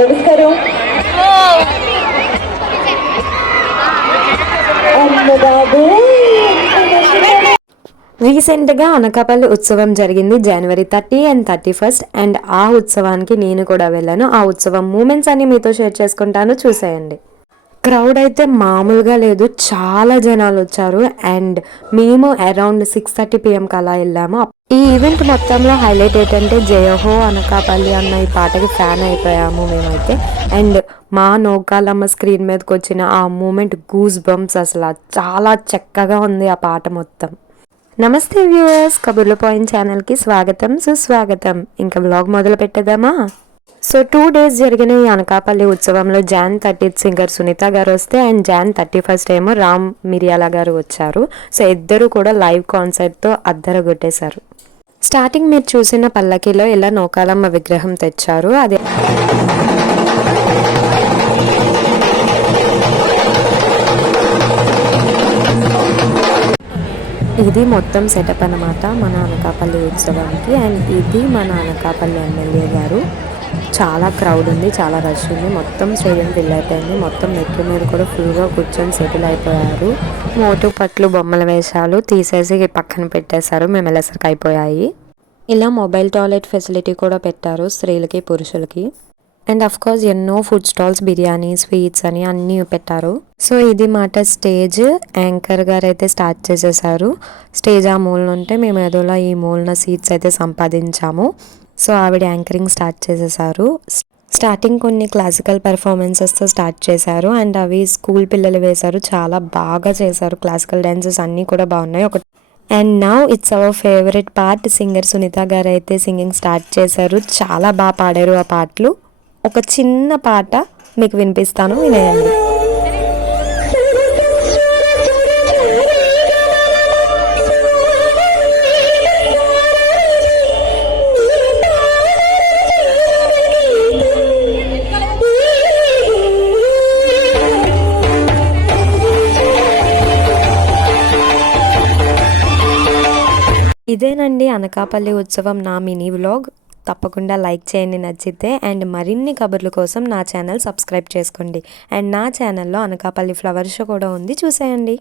నమస్కారం. రీసెంట్గా అనకాపల్లి ఉత్సవం జరిగింది జనవరి 30 అండ్ 31 అండ్ ఆ ఉత్సవానికి నేను కూడా వెళ్ళాను. ఆ ఉత్సవం మూమెంట్స్ అన్ని మీతో షేర్ చేసుకుంటాను, చూసేయండి. క్రౌడ్ అయితే మామూలుగా లేదు, చాలా జనాలు వచ్చారు అండ్ మేము అరౌండ్ 6:30 PM అలా వెళ్ళాము. ఈ ఈవెంట్ మొత్తంలో హైలైట్ ఏంటంటే జయహో అనకాపల్లి అన్న ఈ పాటకి ఫ్యాన్ అయిపోయాము మేమైతే. అండ్ మా నౌకాలమ్మ స్క్రీన్ మీదకి వచ్చిన ఆ మూమెంట్ గూస్ బంప్స్, అసలు చాలా చక్కగా ఉంది ఆ పాట మొత్తం. నమస్తే వ్యూవర్స్, కబుర్ల పాయింట్ ఛానల్కి స్వాగతం సుస్వాగతం. ఇంకా బ్లాగ్ మొదలు పెట్టేద్దామా? సో 2 days జరిగిన ఈ అనకాపల్లి ఉత్సవంలో Jan 30 సింగర్ సునీత గారు వస్తే అండ్ Jan 31 ఏమో రామ్ మిరియాల గారు వచ్చారు. సో ఇద్దరు కూడా లైవ్ కాన్సర్ట్తో అద్దరగొట్టేశారు. స్టార్టింగ్ మీరు చూసిన పల్లకిలో ఇలా నౌకాలమ్మ విగ్రహం తెచ్చారు. అదే ఇది మొత్తం సెటప్ అనమాట మన అనకాపల్లి ఉత్సవానికి. అండ్ ఇది మన అనకాపల్లి ఎమ్మెల్యే గారు. చాలా క్రౌడ్ ఉంది, చాలా రష్ ఉంది, మొత్తం స్టేడియం ఫిల్ అయిపోయింది. మొత్తం మెట్ల మీద కూడా ఫుల్గా కూర్చొని సెటిల్ అయిపోయారు. మోటు పట్లు బొమ్మల వేషాలు తీసేసి పక్కన పెట్టేశారు, మేము వెళ్ళేసరికి అయిపోయాయి. ఇలా మొబైల్ టాయిలెట్ ఫెసిలిటీ కూడా పెట్టారు స్త్రీలకి పురుషులకి. అండ్ అఫ్ కోర్స్ ఎన్నో ఫుడ్ స్టాల్స్, బిర్యానీ, స్వీట్స్ అని అన్నీ పెట్టారు. సో ఇది మాట స్టేజ్. యాంకర్ గారు అయితే స్టార్ట్ చేసేసారు. స్టేజ్ ఆ మూలన ఉంటే మేము ఏదోలా ఈ మూలన సీట్స్ అయితే సంపాదించాము. సో ఆవిడ యాంకరింగ్ స్టార్ట్ చేసేసారు. స్టార్టింగ్ కొన్ని క్లాసికల్ పెర్ఫార్మెన్సెస్తో స్టార్ట్ చేశారు అండ్ అవి స్కూల్ పిల్లలు వేశారు. చాలా బాగా చేశారు, క్లాసికల్ డాన్సెస్ అన్నీ కూడా బాగున్నాయి. And now it's our favourite part. Singer Sunitha garu అయితే సింగింగ్ స్టార్ట్ చేశారు. చాలా బాగా పాడారు ఆ పాటలు. ఒక చిన్న పాట మీకు వినిపిస్తాను, వినేయండి. ఇదేనండి అనకాపల్లి ఉత్సవం నా మినీ వ్లాగ్. తప్పకుండా లైక్ చేయండి నచ్చితే. అండ్ మరిన్ని కబుర్ల కోసం నా ఛానల్ సబ్స్క్రైబ్ చేసుకోండి. అండ్ నా ఛానల్లో అనకాపల్లి ఫ్లవర్ షో కూడా ఉంది, చూసేయండి.